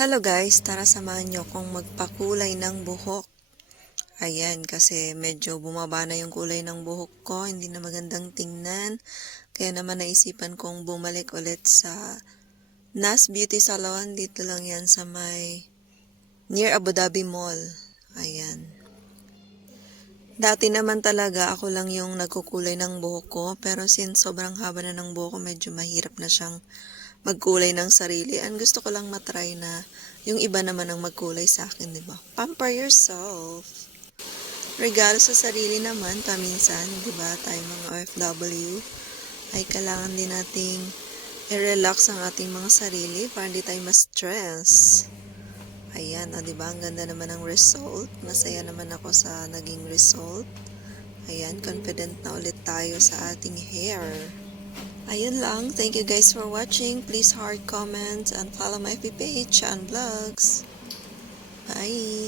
Hello guys, tara samahan nyo kung magpakulay ng buhok. Ayan, kasi medyo bumaba na yung kulay ng buhok ko, hindi na magandang tingnan. Kaya naman naisipan kong bumalik ulit sa Nas Beauty Salon. Dito lang yan sa may near Abu Dhabi Mall. Ayan. Dati naman talaga ako lang yung nagkukulay ng buhok ko, pero since sobrang haba na ng buhok ko, medyo mahirap na siyang magkulay ng sarili. And gusto ko lang matry na yung iba naman ang magkulay sa akin, di ba? Pamper yourself. Regalo sa sarili naman, paminsan, di ba? Tayo mga OFW ay kailangan din nating i-relax ang ating mga sarili para hindi tayo ma-stress. Ayan, di ba? Ang ganda naman ng result. Masaya naman ako sa naging result. Ayan, confident na ulit tayo sa ating hair. Ayun lang. Thank you guys for watching. Please heart, comment, and follow my FB page and vlogs. Bye!